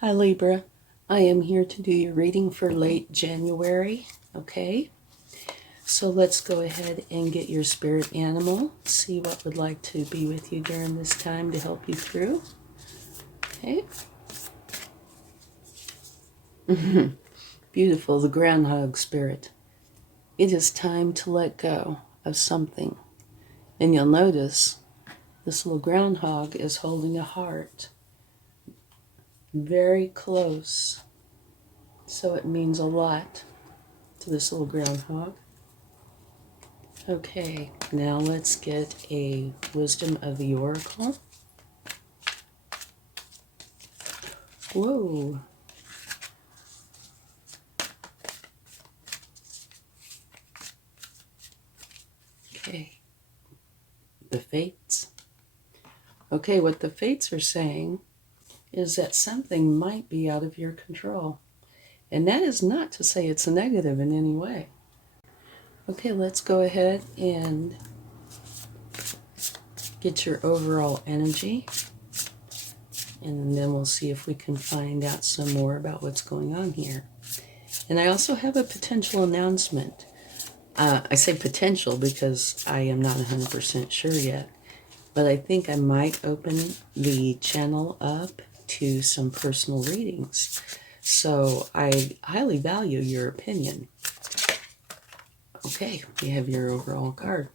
Hi Libra, I am here to do your reading for late January, okay? So let's go ahead and get your spirit animal, see what would like to be with you during this time to help you through, okay? Beautiful, the groundhog spirit. It is time to let go of something. And you'll notice this little groundhog is holding a heart very close. So it means a lot to this little groundhog. Okay, now let's get a wisdom of the oracle. Whoa. Okay, the fates. Okay, what the fates are saying is that something might be out of your control. And that is not to say it's negative in any way. Okay, let's go ahead and get your overall energy. And then we'll see if we can find out some more about what's going on here. And I also have a potential announcement. I say potential because I am not 100% sure yet. But I think I might open the channel up to some personal readings. So I highly value your opinion. Okay, you have your overall card,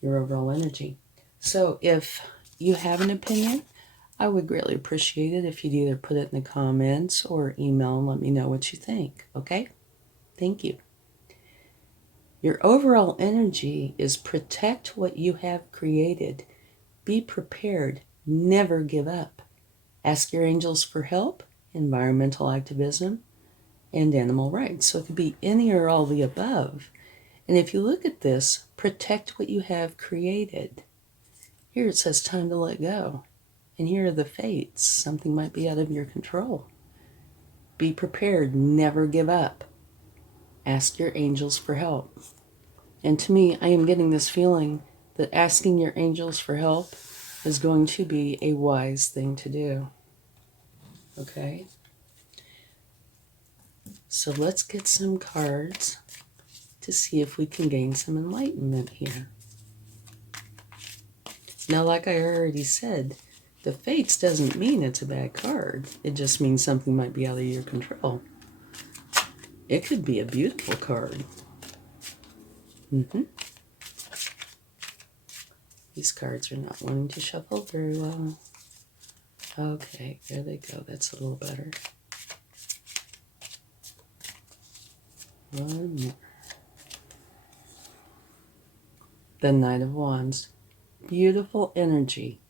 your overall energy. So if you have an opinion, I would greatly appreciate it if you'd either put it in the comments or email and let me know what you think, okay? Thank you. Your overall energy is protect what you have created. Be prepared. Never give up. Ask your angels for help, environmental activism, and animal rights. So it could be any or all the above. And if you look at this, protect what you have created. Here it says time to let go. And here are the fates. Something might be out of your control. Be prepared. Never give up. Ask your angels for help. And to me, I am getting this feeling that asking your angels for help is going to be a wise thing to do. Okay? So let's get some cards to see if we can gain some enlightenment here. Now, like I already said, the fates doesn't mean it's a bad card. It just means something might be out of your control. It could be a beautiful card. These cards are not wanting to shuffle very well. Okay, there they go. That's a little better. One more. The Knight of Wands. Beautiful energy.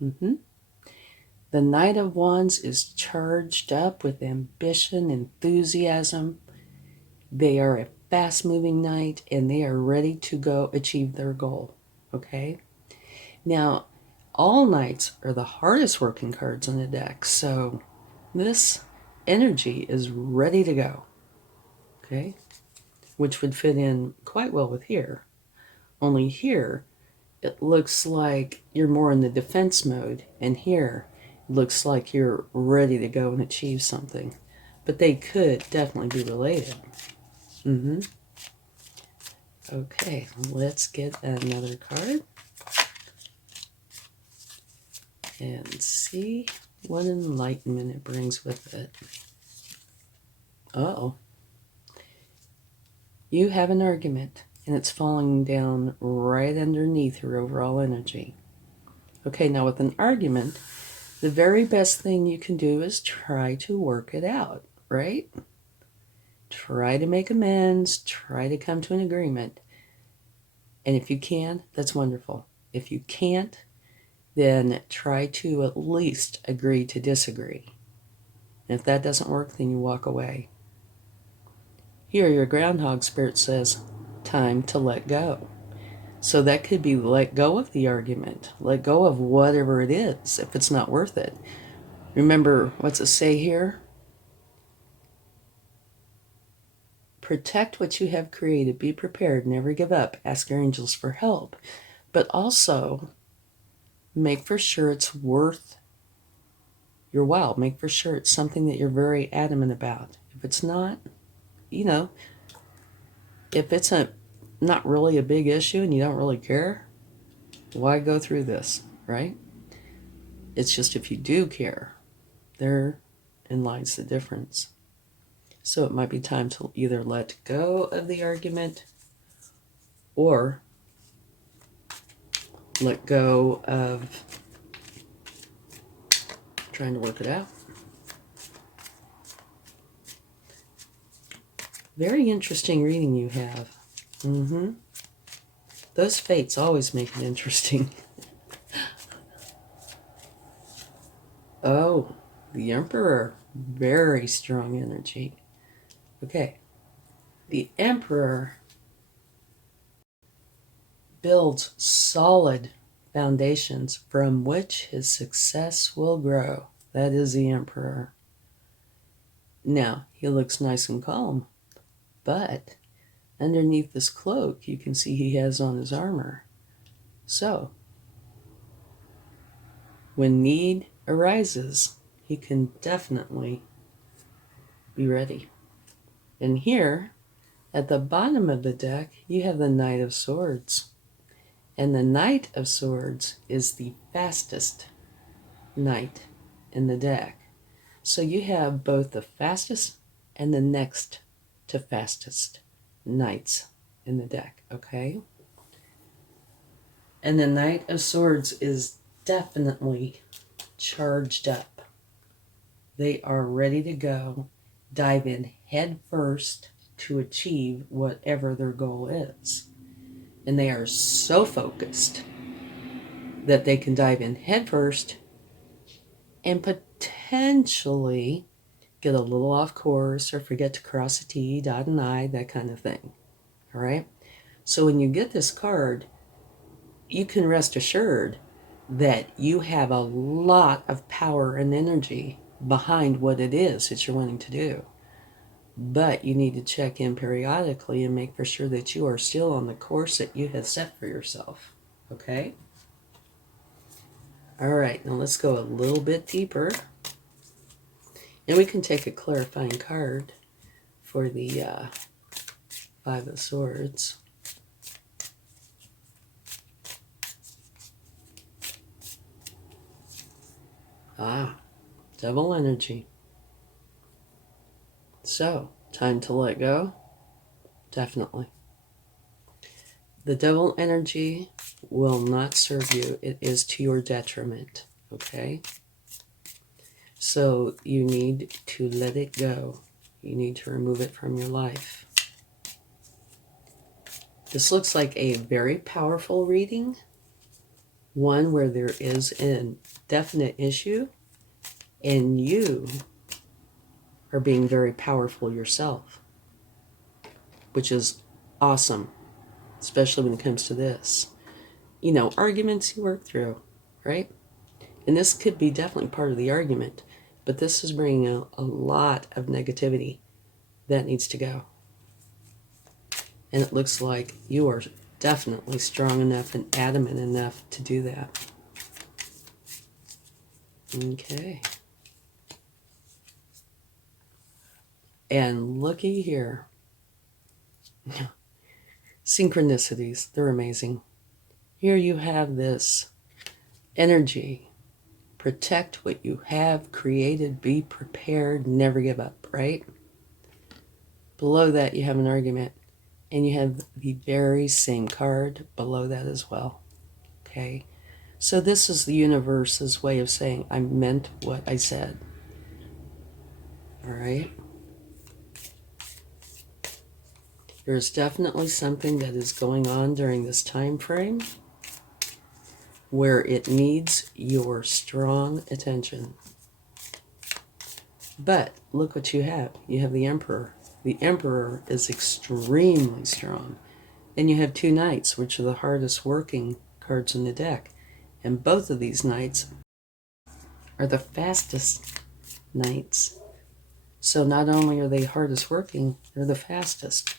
The Knight of Wands is charged up with ambition, enthusiasm. They are a fast-moving knight, and they are ready to go achieve their goal. Okay? Now, all knights are the hardest working cards on the deck, so this energy is ready to go. Okay? Which would fit in quite well with here. Only here, it looks like you're more in the defense mode, and here it looks like you're ready to go and achieve something. But they could definitely be related. Okay, let's get another card and see what enlightenment it brings with it. Uh-oh. You have an argument, and it's falling down right underneath your overall energy. Okay, now with an argument, the very best thing you can do is try to work it out, right? Try to make amends, try to come to an agreement. And if you can, that's wonderful. If you can't, then try to at least agree to disagree. And if that doesn't work, then you walk away. Here, your groundhog spirit says, time to let go. So that could be let go of the argument. Let go of whatever it is, if it's not worth it. Remember, what's it say here? Protect what you have created. Be prepared. Never give up. Ask your angels for help. But also, make for sure it's worth your wow. Make for sure it's something that you're very adamant about. If it's not, if it's not really a big issue and you don't really care, why go through this, right? It's just if you do care, therein lies the difference. So it might be time to either let go of the argument or let go of trying to work it out. Very interesting reading you have. Those fates always make it interesting. Oh, the Emperor. Very strong energy. Okay. The Emperor builds solid foundations from which his success will grow. That is the Emperor. Now, he looks nice and calm, but underneath this cloak, you can see he has on his armor. So, when need arises, he can definitely be ready. And here, at the bottom of the deck, you have the Knight of Swords. And the Knight of Swords is the fastest knight in the deck. So you have both the fastest and the next to fastest knights in the deck, okay? And the Knight of Swords is definitely charged up. They are ready to go, dive in head first to achieve whatever their goal is. And they are so focused that they can dive in head first and potentially get a little off course or forget to cross a T, dot an I, that kind of thing. All right? So when you get this card, you can rest assured that you have a lot of power and energy behind what it is that you're wanting to do. But you need to check in periodically and make for sure that you are still on the course that you have set for yourself. Okay? All right, now let's go a little bit deeper. And we can take a clarifying card for the Five of Swords. Devil energy. So, time to let go? Definitely. The devil energy will not serve you. It is to your detriment, okay? So, you need to let it go. You need to remove it from your life. This looks like a very powerful reading. One where there is a definite issue, and you are being very powerful yourself, which is awesome, especially when it comes to this. Arguments you work through, right? And this could be definitely part of the argument, but this is bringing out a lot of negativity that needs to go. And it looks like you are definitely strong enough and adamant enough to do that. Okay. And looky here. Synchronicities, they're amazing. Here you have this energy. Protect what you have created, be prepared, never give up, right? Below that you have an argument, and you have the very same card below that as well. Okay? So this is the universe's way of saying, I meant what I said. All right? There's definitely something that is going on during this time frame where it needs your strong attention. But look what you have. You have the Emperor. The Emperor is extremely strong. Then you have two Knights, which are the hardest working cards in the deck. And both of these Knights are the fastest Knights. So not only are they hardest working, they're the fastest.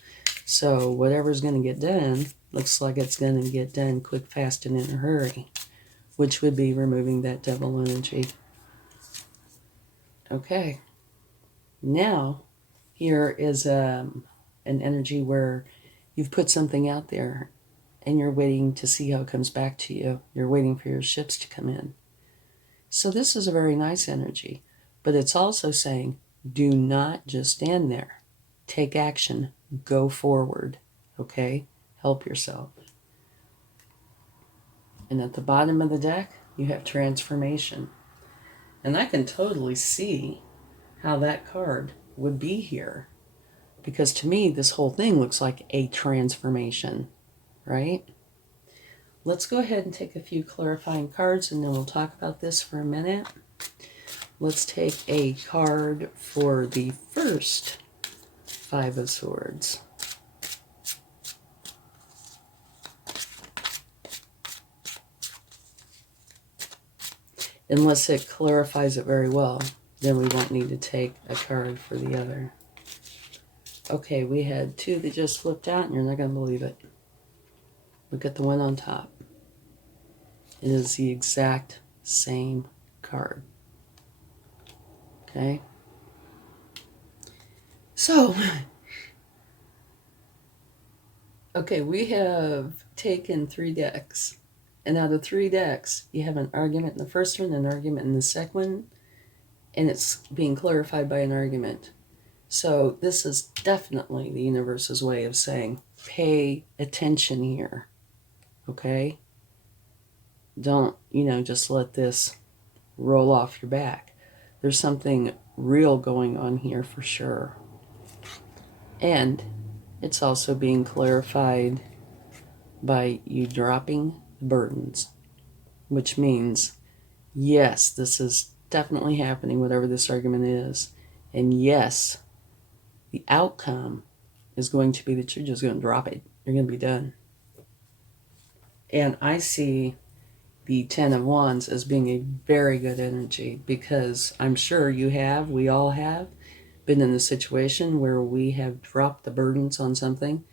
So whatever's going to get done looks like it's going to get done quick, fast, and in a hurry, which would be removing that devil energy. Okay. Now, here is an energy where you've put something out there and you're waiting to see how it comes back to you. You're waiting for your ships to come in. So this is a very nice energy, but it's also saying, do not just stand there. Take action. Go forward. Okay? Help yourself. And at the bottom of the deck, you have transformation. And I can totally see how that card would be here. Because to me, this whole thing looks like a transformation, right? Let's go ahead and take a few clarifying cards and then we'll talk about this for a minute. Let's take a card for the first Five of Swords. Unless it clarifies it very well, then we won't need to take a card for the other. Okay, we had two that just flipped out and you're not going to believe it. Look at the one on top. It is the exact same card. Okay? So, okay, we have taken 3 decks. And out of 3 decks, you have an argument in the first one, an argument in the second one, and it's being clarified by an argument. So this is definitely the universe's way of saying, pay attention here. Okay? Don't, just let this roll off your back. There's something real going on here for sure. And it's also being clarified by you dropping burdens, which means, yes, this is definitely happening, whatever this argument is. And yes, the outcome is going to be that you're just going to drop it. You're going to be done. And I see the Ten of Wands as being a very good energy because I'm sure we all have been in a situation where we have dropped the burdens on something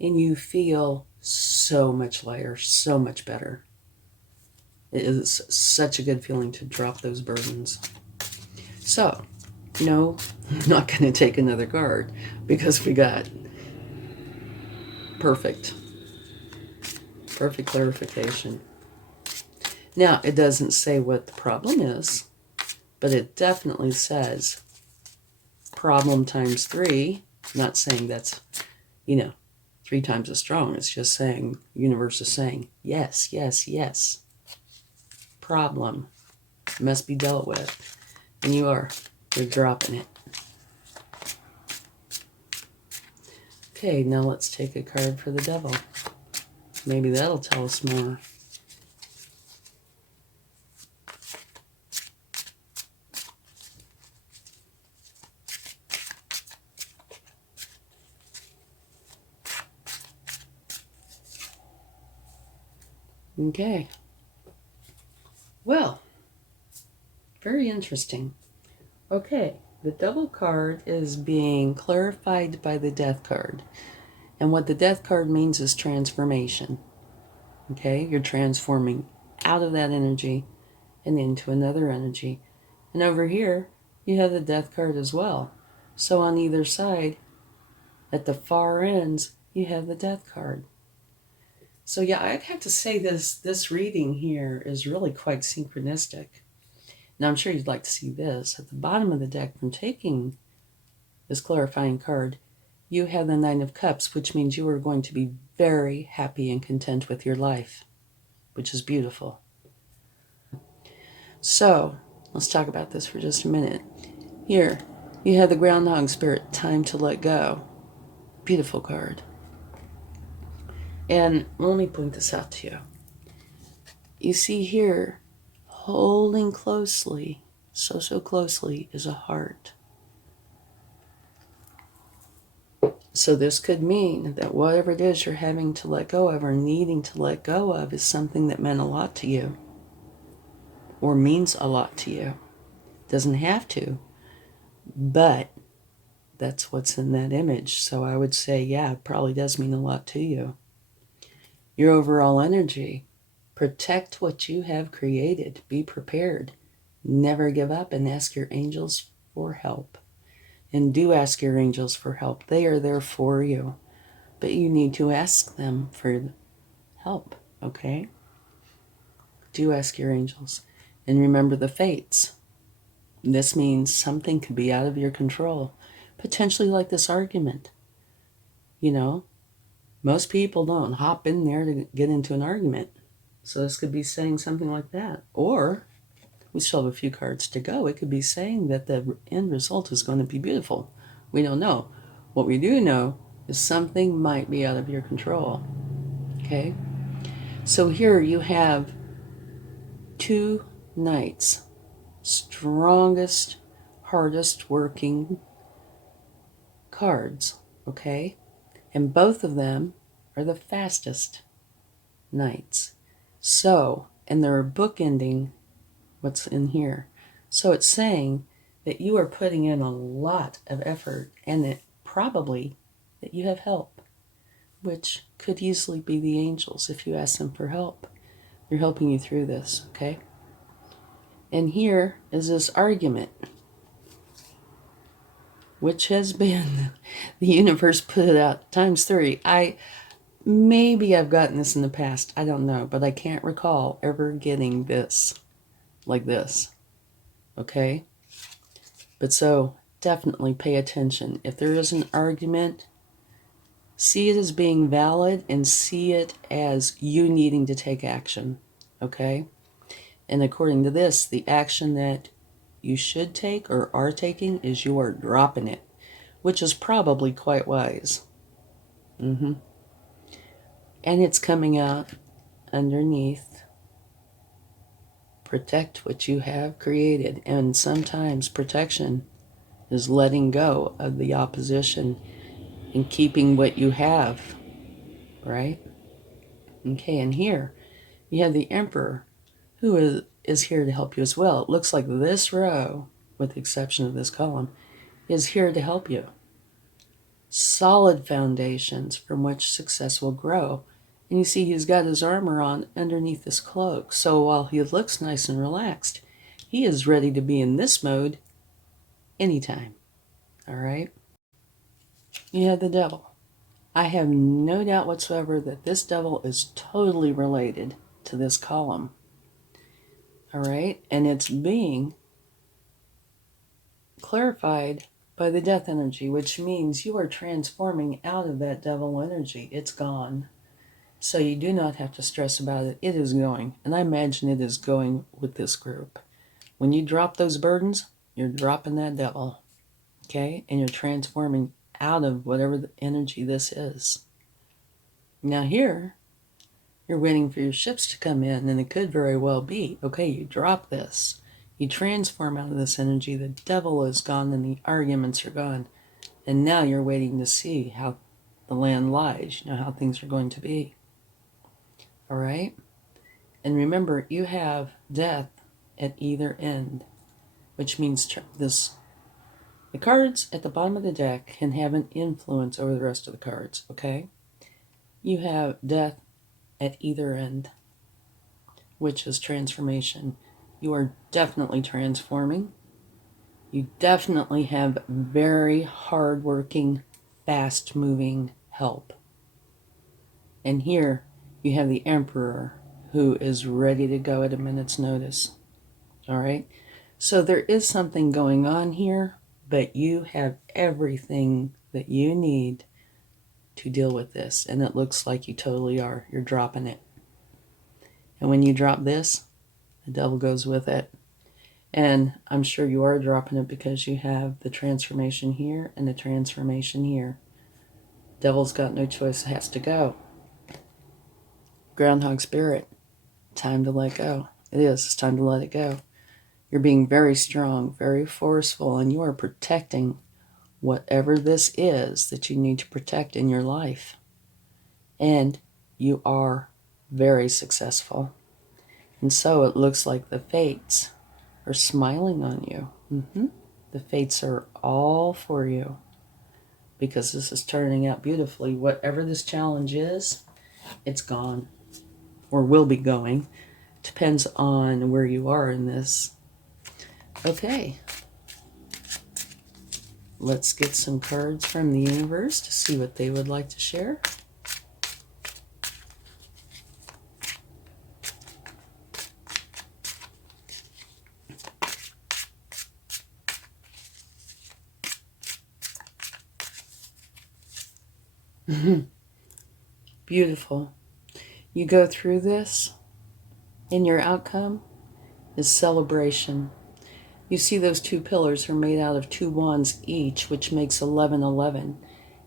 and you feel so much lighter, so much better. It is such a good feeling to drop those burdens. So, no, I'm not going to take another card because we got perfect clarification. Now, it doesn't say what the problem is, but it definitely says problem times 3. Not saying that's, 3 times as strong. It's just saying, the universe is saying, yes, yes, yes. Problem must be dealt with. And you're dropping it. Okay, now let's take a card for the devil. Maybe that'll tell us more. Okay. Well, very interesting. Okay, the devil card is being clarified by the death card. And what the death card means is transformation. Okay, you're transforming out of that energy and into another energy. And over here, you have the death card as well. So on either side, at the far ends, you have the death card. So yeah, I'd have to say this reading here is really quite synchronistic. Now I'm sure you'd like to see this. At the bottom of the deck from taking this clarifying card, you have the Nine of Cups, which means you are going to be very happy and content with your life, which is beautiful. So let's talk about this for just a minute. Here, you have the Groundhog Spirit, time to let go. Beautiful card. And let me point this out to you. You see here, holding closely, so closely, is a heart. So this could mean that whatever it is you're having to let go of or needing to let go of is something that meant a lot to you or means a lot to you. Doesn't have to, but that's what's in that image. So I would say, yeah, it probably does mean a lot to you. Your overall energy, protect what you have created. Be prepared. Never give up and ask your angels for help. And do ask your angels for help. They are there for you. But you need to ask them for help, okay? Do ask your angels. And remember the fates. This means something could be out of your control. Potentially like this argument. You know, most people don't hop in there to get into an argument. So this could be saying something like that. Or, we still have a few cards to go. It could be saying that the end result is going to be beautiful. We don't know. What we do know is something might be out of your control. Okay? So here you have 2 knights. Strongest, hardest working cards. Okay? And both of them are the fastest knights. So, and they're bookending what's in here. So it's saying that you are putting in a lot of effort and that probably that you have help, which could easily be the angels if you ask them for help. They're helping you through this, okay? And here is this argument, which has been, the universe put it out ×3. Maybe I've gotten this in the past, I don't know, but I can't recall ever getting this like this, okay? But so definitely pay attention. If there is an argument, see it as being valid and see it as you needing to take action, okay? And according to this, the action that you should take or are taking is you are dropping it, which is probably quite wise. And it's coming out underneath, protect what you have created. And sometimes protection is letting go of the opposition and keeping what you have, right? Okay, and here you have the Emperor, who is here to help you as well. It looks like this row, with the exception of this column, is here to help you. Solid foundations from which success will grow. And you see he's got his armor on underneath this cloak. So while he looks nice and relaxed, he is ready to be in this mode anytime. All right? You have the Devil. I have no doubt whatsoever that this Devil is totally related to this column. All right? And it's being clarified by the Death energy, which means you are transforming out of that Devil energy. It's gone. So you do not have to stress about it. It is going. And I imagine it is going with this group. When you drop those burdens, you're dropping that Devil. Okay? And you're transforming out of whatever the energy this is. Now here, you're waiting for your ships to come in, and it could very well be, okay, you drop this. You transform out of this energy, the Devil is gone, and the arguments are gone. And now you're waiting to see how the land lies, you know, how things are going to be. All right? And remember, you have death at either end, which means the cards at the bottom of the deck can have an influence over the rest of the cards, okay? You have death at either end, which is transformation. You are definitely transforming. You definitely have very hard-working, fast-moving help. And here you have the Emperor, who is ready to go at a minute's notice. All right? So there is something going on here, but you have everything that you need to deal with this. And it looks like you totally are. You're dropping it. And when you drop this, the Devil goes with it. And I'm sure you are dropping it because you have the transformation here and the transformation here. Devil's got no choice. It has to go. Groundhog Spirit. Time to let go. It is. It's time to let it go. You're being very strong, very forceful, and you are protecting whatever this is that you need to protect in your life. And you are very successful. And so it looks like the fates are smiling on you. The fates are all for you because this is turning out beautifully. Whatever this challenge is, it's gone or will be going. Depends on where you are in this. Okay. let's get some cards from the universe to see what they would like to share. Beautiful. You go through this, and your outcome is celebration. You see those two pillars are made out of 2 wands each, which makes 1111,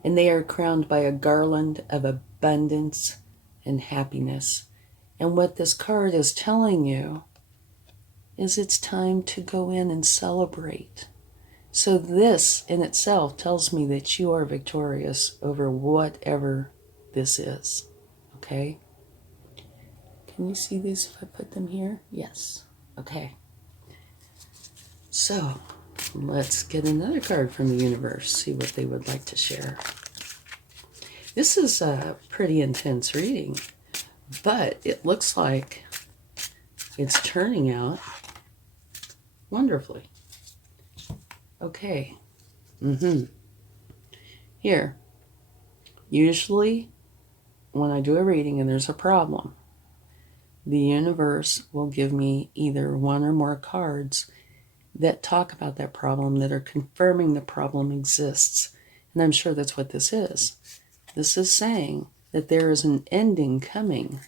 and they are crowned by a garland of abundance and happiness. And what this card is telling you is it's time to go in and celebrate. So this in itself tells me that you are victorious over whatever this is. Okay? Can you see these if I put them here? Yes. Okay. So let's get another card from the universe, see what they would like to share. This is a pretty intense reading, but it looks like it's turning out wonderfully. Okay. Here, usually when I do a reading and there's a problem, the universe will give me either one or more cards that talk about that problem, that are confirming the problem exists. And I'm sure that's what this is. This is saying that there is an ending coming.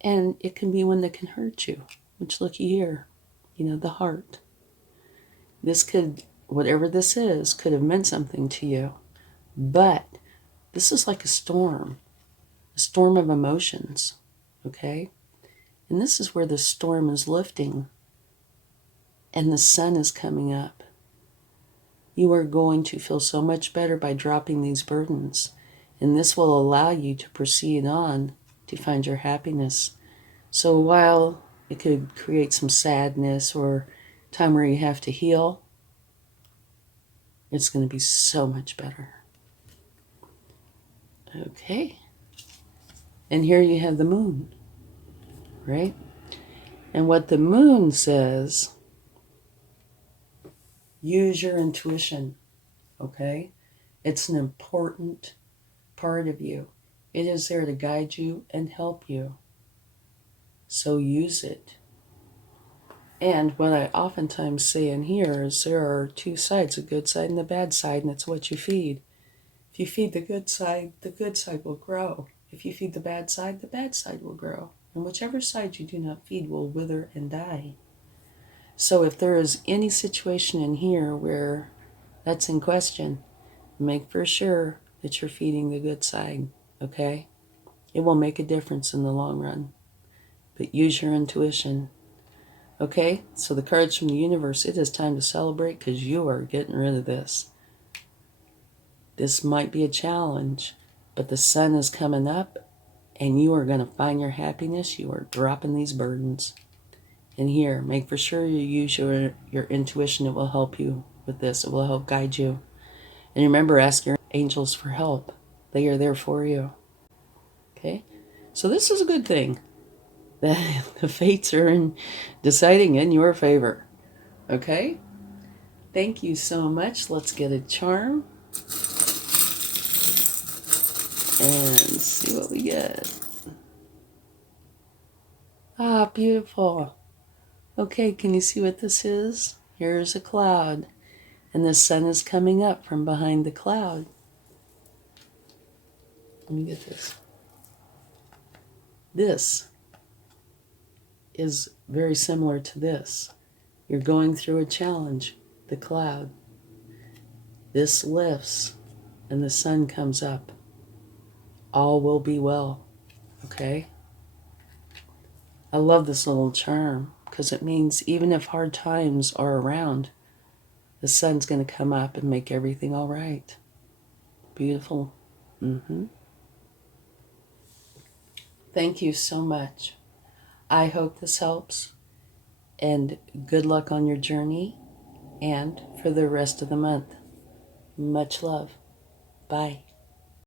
And it can be one that can hurt you, which looky here, the heart. This could, whatever this is, could have meant something to you. But this is like a storm of emotions, okay? And this is where the storm is lifting and the sun is coming up. You are going to feel so much better by dropping these burdens. And this will allow you to proceed on to find your happiness. So while it could create some sadness or time where you have to heal, it's going to be so much better. Okay. And here you have the moon, right? And what the moon says, use your intuition, okay? It's an important part of you. It is there to guide you and help you. So use it. And what I oftentimes say in here is there are 2 sides, a good side and a bad side, and it's what you feed. If you feed the good side will grow. If you feed the bad side will grow. And whichever side you do not feed will wither and die. So if there is any situation in here where that's in question, make for sure that you're feeding the good side, okay? It will make a difference in the long run. But use your intuition, okay? So the cards from the universe, it is time to celebrate because you are getting rid of this. This might be a challenge, but the sun is coming up and you are going to find your happiness. You are dropping these burdens. And here, make for sure you use your intuition. It will help you with this. It will help guide you. And remember, ask your angels for help. They are there for you. Okay? So this is a good thing. The fates are deciding in your favor. Okay? Thank you so much. Let's get a charm. And see what we get. Ah, beautiful. Okay, can you see what this is? Here's a cloud. And the sun is coming up from behind the cloud. Let me get this. This is very similar to this. You're going through a challenge, the cloud. This lifts and the sun comes up. All will be well, okay? I love this little charm because it means even if hard times are around, the sun's going to come up and make everything all right. Beautiful. Thank you so much. I hope this helps, and good luck on your journey and for the rest of the month. Much love. Bye.